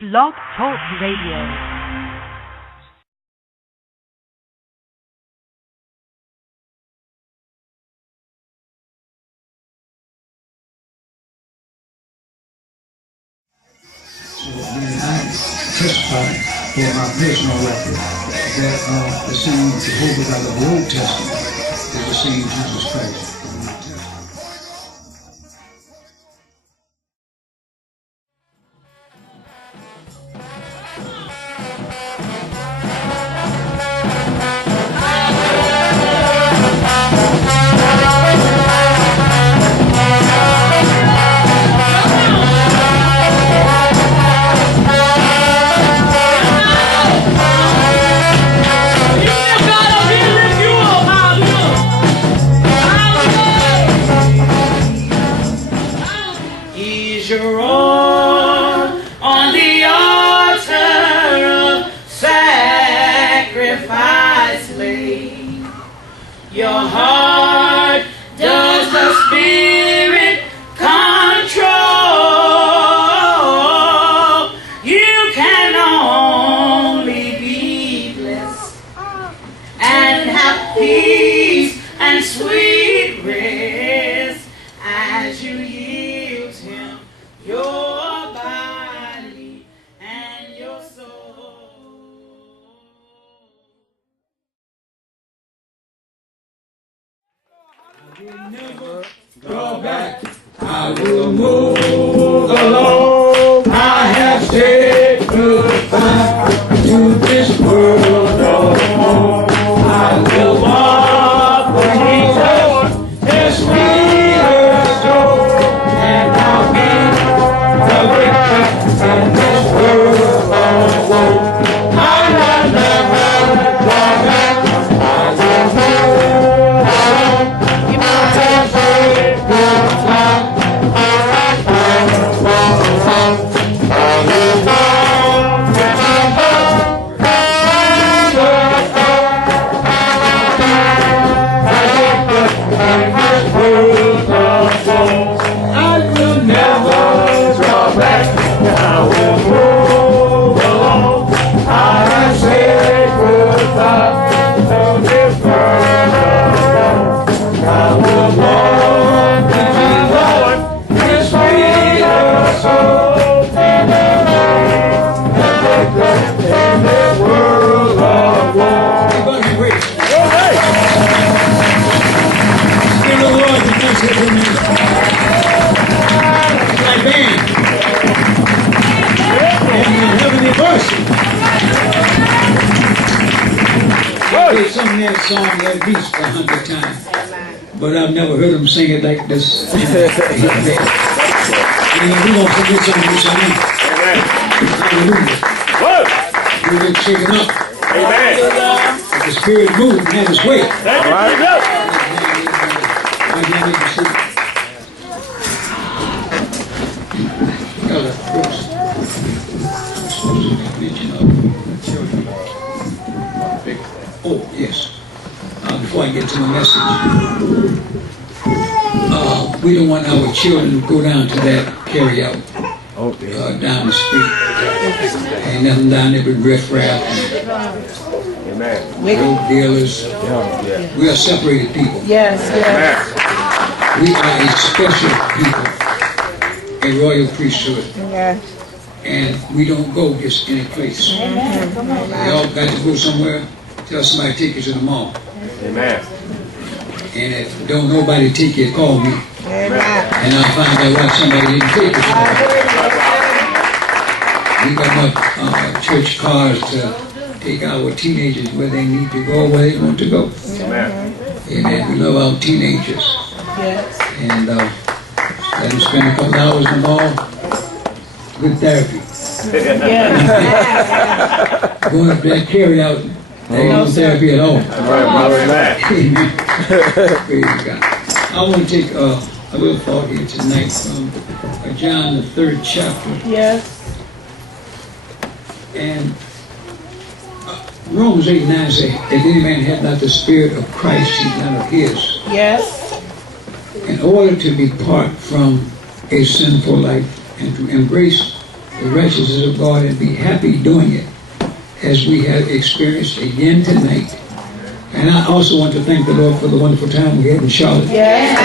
Blog Talk Radio. Testify for my personal record that the same Jehovah God of the Old Testament is the same Jesus Christ. But I've never heard him sing it like this. We're going to forget some of this on. Hallelujah. We're going to shake it up. Amen. Let the Spirit move and have His way. Oh, yes. Before I get to the message, we don't want our children to go down to that carry-out down the street. Ain't nothing down there but riffraff and road dealers. We are separated people. Yes. We are a special people, a royal priesthood. Yes. And we don't go just any place. Y'all got to go somewhere, tell somebody to take you to the mall. Amen. And if don't nobody take you, call me. Amen. And I'll find out why somebody didn't take it. We got enough church cars to take our teenagers where they need to go, where they want to go. Amen. Amen. We love our teenagers. Yes. And let them spend a couple hours in the mall with therapy. Yes. Going up there, carry out. There ain't no therapy at all. Amen. Praise God. I want to take a little thought here tonight from John, the 3rd chapter. Yes. And Romans 8:9 say, if any man had not the Spirit of Christ, he's none of his. Yes. In order to depart from a sinful life and to embrace the righteousness of God and be happy doing it, as we have experienced again tonight. And I also want to thank the Lord for the wonderful time we had in Charlotte. Yes.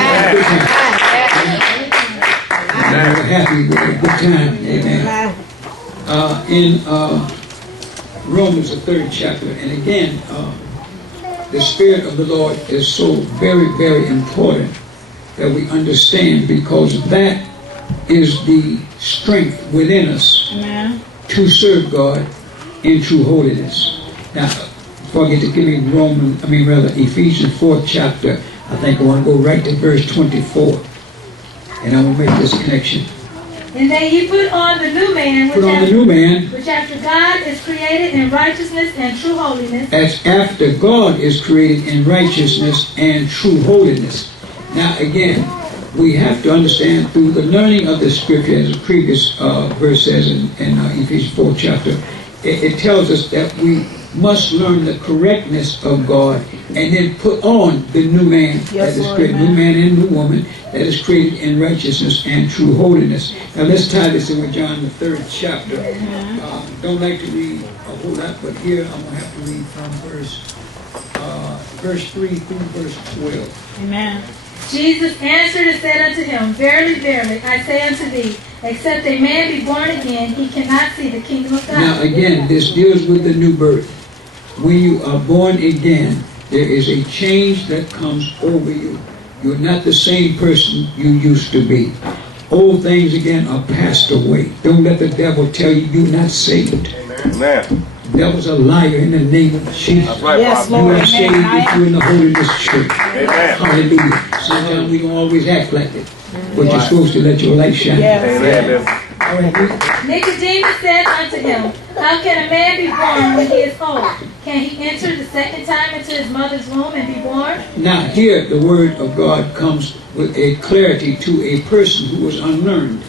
And we're happy with a good time. Amen. In Romans, the 3rd chapter, and again, the Spirit of the Lord is so very, very important that we understand, because that is the strength within us to serve God in true holiness. Now, before I get to Ephesians 4th chapter, I think I want to go right to verse 24. And I will make this connection. And then you put on the new man, which after God is created in righteousness and true holiness. As after God is created in righteousness and true holiness. Now again, we have to understand through the learning of the Scripture, as the previous verse says in Ephesians 4th chapter, it tells us that we must learn the correctness of God and then put on the new man that is created, new man and new woman that is created in righteousness and true holiness. Now let's tie this in with John the 3rd chapter. Don't like to read a whole lot, but here I'm going to have to read from verse 3 through verse 12. Amen. Jesus answered and said unto him, Verily, verily, I say unto thee, except a man be born again, he cannot see the kingdom of God. Now again, this deals with the new birth. When you are born again, there is a change that comes over you. You're not the same person you used to be. Old things again are passed away. Don't let the devil tell you you're not saved. Amen. The devil's a liar in the name of Jesus. That's right, Yes, You Lord. are saved if you're in the holiness church. Amen. Hallelujah. Sometimes we don't always act like it, but you're supposed to let your light shine. Amen. All right. Nicodemus said unto him, How can a man be born when he is old? Can he enter the second time into his mother's womb and be born? Now here the word of God comes with a clarity to a person who was unlearned.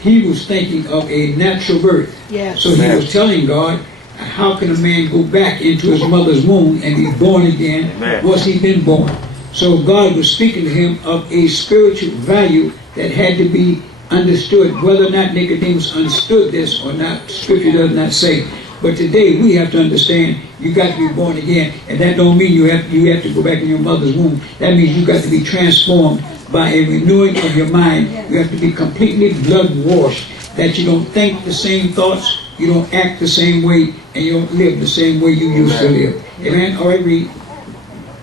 He was thinking of a natural birth. Yes. So he was telling God, how can a man go back into his mother's womb and be born again once he's been born? So God was speaking to him of a spiritual value that had to be understood. Whether or not Nicodemus understood this or not, Scripture does not say. But today we have to understand you got to be born again, and that don't mean you have to go back in your mother's womb. That means you got to be transformed by a renewing of your mind. You have to be completely blood washed. That you don't think the same thoughts, you don't act the same way, and you don't live the same way you used to live. Amen. All right, read.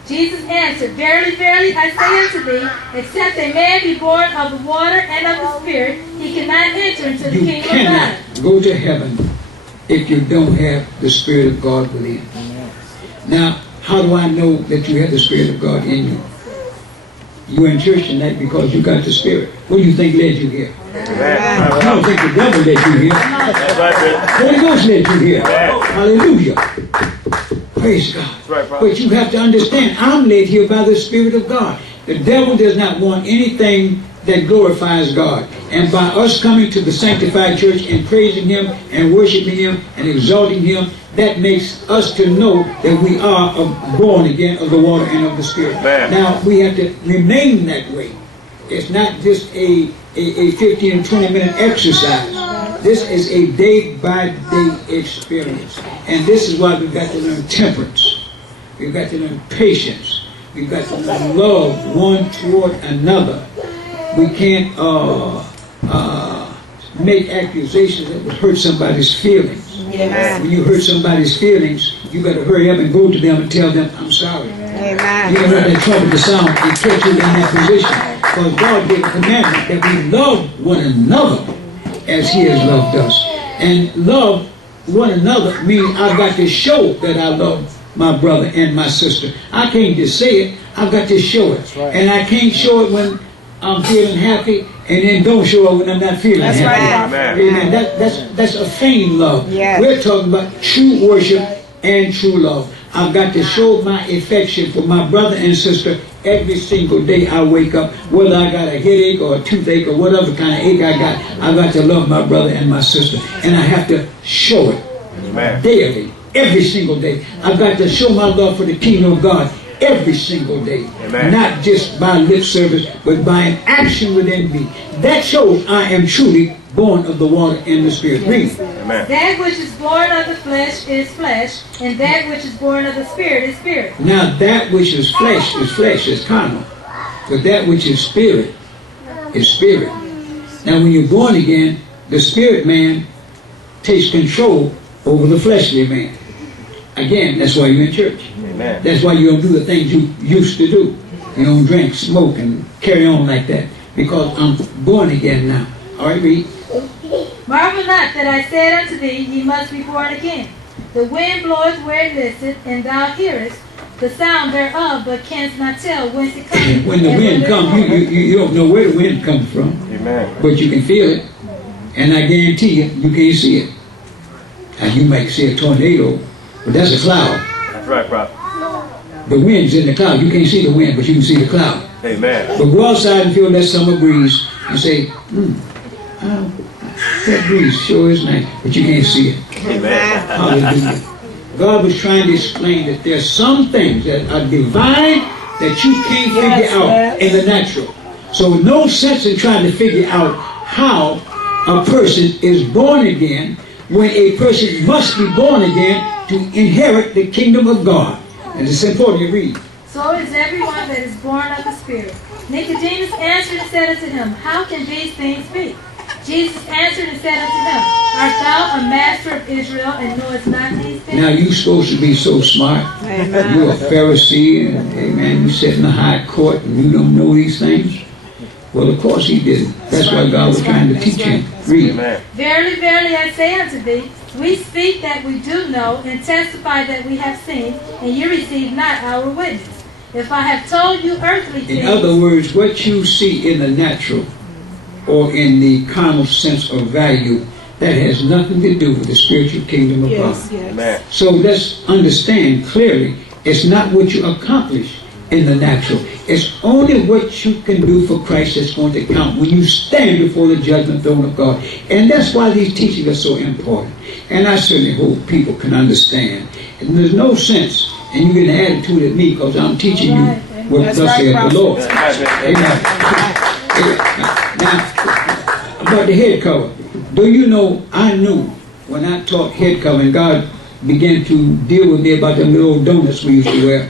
Jesus answered, Verily, verily, I say unto thee, except a man be born of the water and of the Spirit, he cannot enter into the You kingdom of cannot God. go to heaven if you don't have the Spirit of God within. Now, how do I know that you have the Spirit of God in you? You're in church tonight because you got the Spirit. What do you think led you here? I don't think the devil led you here. Holy Ghost led you here. Hallelujah. Praise God. But you have to understand, I'm led here by the Spirit of God. The devil does not want anything that glorifies God. And by us coming to the sanctified church and praising Him and worshiping Him and exalting Him, that makes us to know that we are born again of the water and of the Spirit. Now, we have to remain that way. It's not just a 15 and 20 minute exercise. This is a day-by-day experience. And this is why we've got to learn temperance. We've got to learn patience. We've got to learn love one toward another. We can't make accusations that would hurt somebody's feelings. Amen. When you hurt somebody's feelings, you got to hurry up and go to them and tell them, I'm sorry. Amen. You don't let that trumpet sound and catch you in that position. Because God gave a commandment that we love one another as He has loved us. And love one another means I've got to show that I love my brother and my sister. I can't just say it, I've got to show it. And I can't show it when I'm feeling happy and then don't show it when I'm not feeling happy. Right. Amen. That's a feigned love. Yes. We're talking about true worship and true love. I've got to show my affection for my brother and sister every single day I wake up. Whether I got a headache or a toothache or whatever kind of ache I got, I've got to love my brother and my sister. And I have to show it daily, every single day. I've got to show my love for the kingdom of God every single day. Not just by lip service, but by an action within me. That shows I am truly born of the water and the Spirit. Read. Amen. That which is born of the flesh is flesh, and that which is born of the Spirit is spirit. Now that which is flesh, is carnal. But that which is spirit. Now when you're born again, the spirit man takes control over the fleshly man. Again, that's why you're in church. Amen. That's why you don't do the things you used to do. You don't drink, smoke, and carry on like that. Because I'm born again now. All right, read. Marvel not that I said unto thee, ye must be born again. The wind bloweth where it listeth, and thou hearest the sound thereof, but canst not tell whence it cometh. When the wind comes, you don't know where the wind comes from. Amen. But you can feel it. And I guarantee you can't see it. And you might see a tornado, but that's a cloud. That's right, Prophet. The wind's in the cloud. You can't see the wind, but you can see the cloud. Amen. But go outside and feel that summer breeze and say, that breeze sure is nice, but you can't see it. Amen. Hallelujah. God was trying to explain that there's some things that are divine that you can't figure out in the natural. So no sense in trying to figure out how a person is born again when a person must be born again to inherit the kingdom of God. And it's important to read. So is everyone that is born of the Spirit. Nicodemus answered and said unto him, How can these things be? Jesus answered and said unto him, Art thou a master of Israel, and knowest not these things? Now you're supposed to be so smart. Amen. You're a Pharisee, and amen, you sit in the high court and you don't know these things. Well, of course he didn't. That's why God was trying to teach him. Read. Amen. Verily, verily, I say unto thee, we speak that we do know, and testify that we have seen, and you receive not our witness. If I have told you earthly things... In other words, what you see in the natural or in the carnal sense of value, that has nothing to do with the spiritual kingdom of God. Amen. So let's understand clearly, it's not what you accomplish in the natural. It's only what you can do for Christ that's going to count when you stand before the judgment throne of God. And that's why these teachings are so important. And I certainly hope people can understand. And there's no sense in you getting an attitude at me because I'm teaching you what thus saith the Lord. Amen. Now, about the head cover. Do you know, I knew when I taught head cover and God began to deal with me about them little donuts we used to wear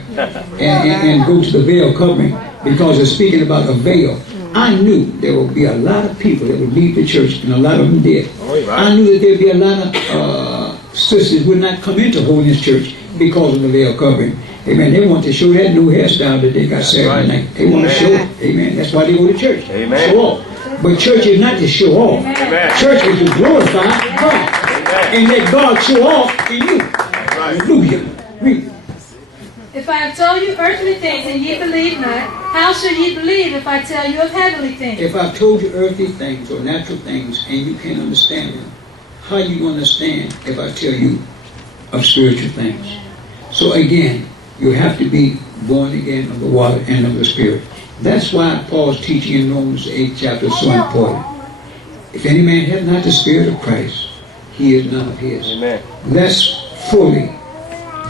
and go to the veil covering because of speaking about a veil. I knew there would be a lot of people that would leave the church, and a lot of them did. I knew that there would be a lot of sisters would not come into Holiness Church because of the veil covering. Amen. They want to show that new hairstyle that they got Saturday night. They want to show it. Amen. That's why they go to church. Amen. Show off. But church is not to show off. Amen. Church is to glorify God. And let God show off in you. Hallelujah. Read. If I have told you earthly things and ye believe not, how shall ye believe if I tell you of heavenly things? If I've told you earthly things or natural things and you can't understand them, how are you going to understand if I tell you of spiritual things? So again, you have to be born again of the water and of the Spirit. That's why Paul's teaching in Romans 8 chapter is so important. If any man hath not the Spirit of Christ, he is none of his. Amen. Let's fully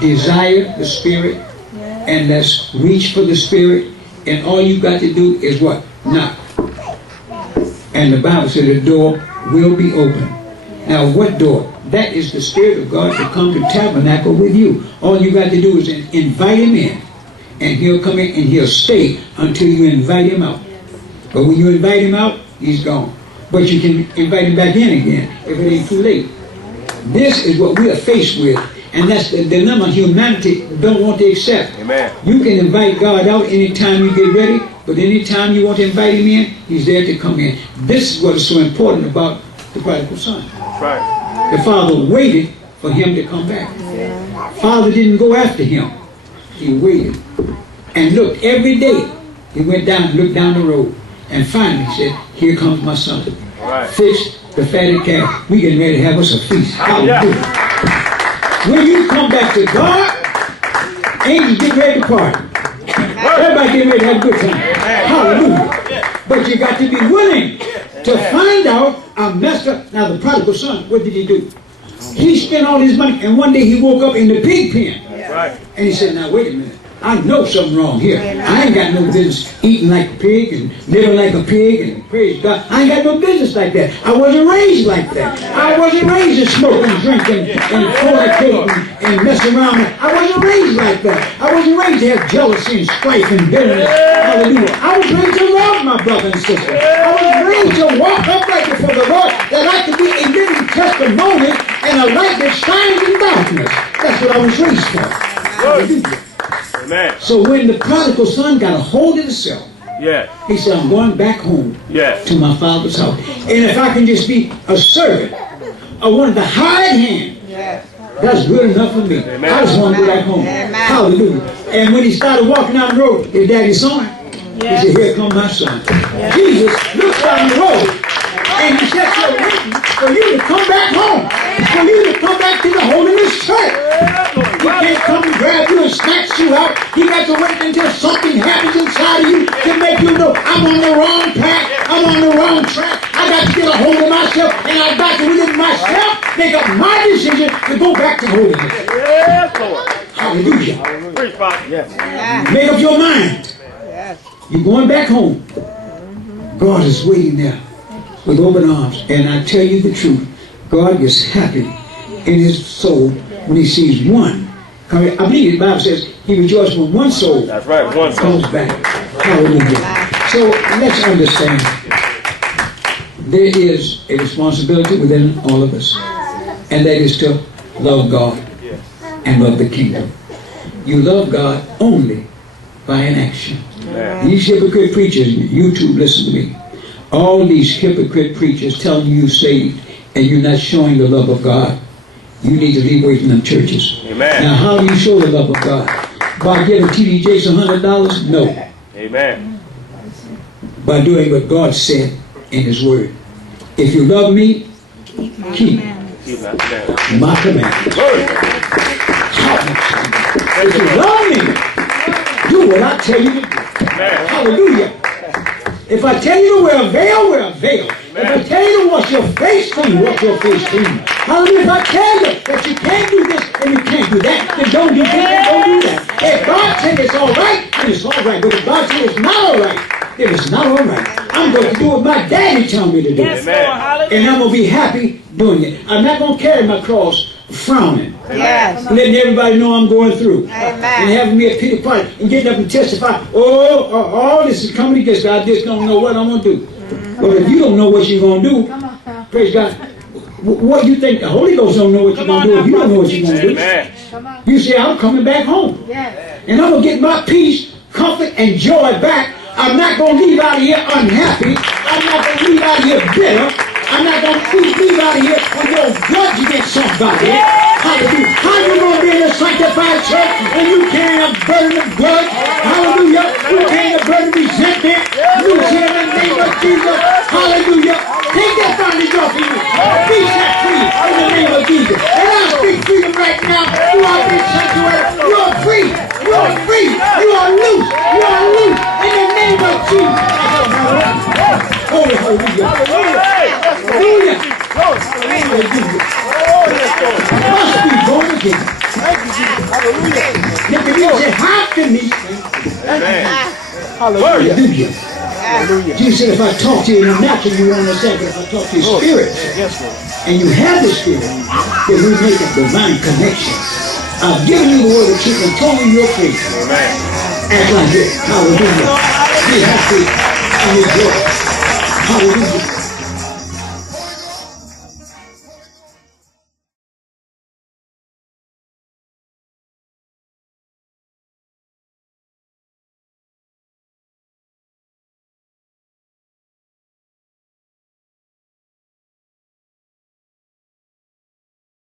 desire the Spirit and let's reach for the Spirit, and all you got to do is what? Knock. And the Bible said the door will be open. Now what door? That is the Spirit of God to come to tabernacle with you. All you got to do is invite him in, and he'll come in and he'll stay until you invite him out. But when you invite him out, he's gone. But you can invite him back in again if it ain't too late. This is what we are faced with, and that's the dilemma humanity don't want to accept. Amen. You can invite God out anytime you get ready, but anytime you want to invite him in, he's there to come in. This is what is so important about the prodigal son. That's right. The father waited for him to come back. Father didn't go after him. He waited and looked every day. He went down and looked down the road, and finally he said, here comes my son. Right. Fix the fatted calf. We getting ready to have us a feast. Hallelujah. When you come back to God, angels get ready to party. Everybody get ready to have a good time. Hallelujah. But you got to be willing to find out I messed up. Now the prodigal son, what did he do? He spent all his money, and one day he woke up in the pig pen. Right. And he said, now wait a minute. I know something wrong here. I ain't got no business eating like a pig and living like a pig and praise God. I ain't got no business like that. I wasn't raised like that. I wasn't raised to smoke and drink and fornicate and mess around. I wasn't raised like that. I wasn't raised to have jealousy and strife and bitterness. Hallelujah. I was raised to love my brother and sister. I was raised to walk upright before the Lord that I could be a living testimony and a light that shines in darkness. That's what I was raised for. Hallelujah. Amen. So when the prodigal son got a hold of himself, Yes. he said, I'm going back home Yes. to my father's house. And if I can just be a servant, I wanted the hired hand. That's good enough for me. Amen. I just want to go back home. Hallelujah. And when he started walking down the road, his daddy saw him. He said, here come my son. Jesus looked down the road and he said, so waiting for you to come back home. For you to come back to the holiness church. He can't come and grab you and snatch you out. He got to wait until something happens inside of you to make you know I'm on the wrong path. I'm on the wrong track. I got to get a hold of myself and I got to within myself make up my decision to go back to holiness. Yes, Lord. Hallelujah. Preach, Father. Yes. Make up your mind. You're going back home. God is waiting there with open arms. And I tell you the truth, God gets happy in his soul when he sees one. I believe the Bible says he rejoices when one soul That's right. One soul. comes back. Hallelujah. So let's understand there is a responsibility within all of us, and that is to love God and love the kingdom. You love God only by an action. Amen. These hypocrite preachers, YouTube, listen to me. All these hypocrite preachers telling you you're saved and you're not showing the love of God. You need to leave away from them churches. Amen. Now, how do you show the love of God? By giving T.D. Jakes $100? No. Amen. By doing what God said in his word. If you love me, keep Keep that command. my commandments. Glory. If you love me, do what I tell you to do. Amen. Hallelujah. If I tell you to wear a veil, wear a veil. If I tell you to wash your face clean, wash your face clean. Hallelujah. If I tell you that you can't do this and you can't do that, then don't do this and don't do that. If God says it's all right, then it's all right. But if God says it's not all right, then it's not all right. I'm going to do what my daddy told me to do. Amen. And I'm going to be happy doing it. I'm not going to carry my cross frowning. Yes. Letting everybody know I'm going through. Amen. And having me a pity party and getting up and testify, all this is coming against me. I just don't know what I'm going to do. But if you don't know what you're going to do, praise God, what do you think? The Holy Ghost don't know what you're going to do if you don't know what you're going to do. Amen. You say, I'm coming back home. And I'm going to get my peace, comfort, and joy back. I'm not going to leave out of here unhappy. I'm not going to leave out of here bitter. I'm not going to leave out of here with your grudge against somebody. Hallelujah. How you going to be in a sanctified church and you carrying a burden of grudge? Hallelujah. You carrying a burden of resentment. You in the name of Jesus. Hallelujah. Take that bondage off of you. Be set free in the name of Jesus. And I speak freedom right now. You are in sanctuary. You are free. You are free. You are loose. You are loose in the name of Jesus. Holy, hallelujah. Hallelujah. Hallelujah. Must be born again. Nicodemus said, how can these things? Amen. Hallelujah. Jesus said, if I talk to you in the natural, you won't understand. But if I talk to your spirit, and you have the spirit, then we make a divine connection. I've given you the word of truth and told you your faith. Amen. Act like it. Hallelujah. Be happy and rejoice. Hallelujah.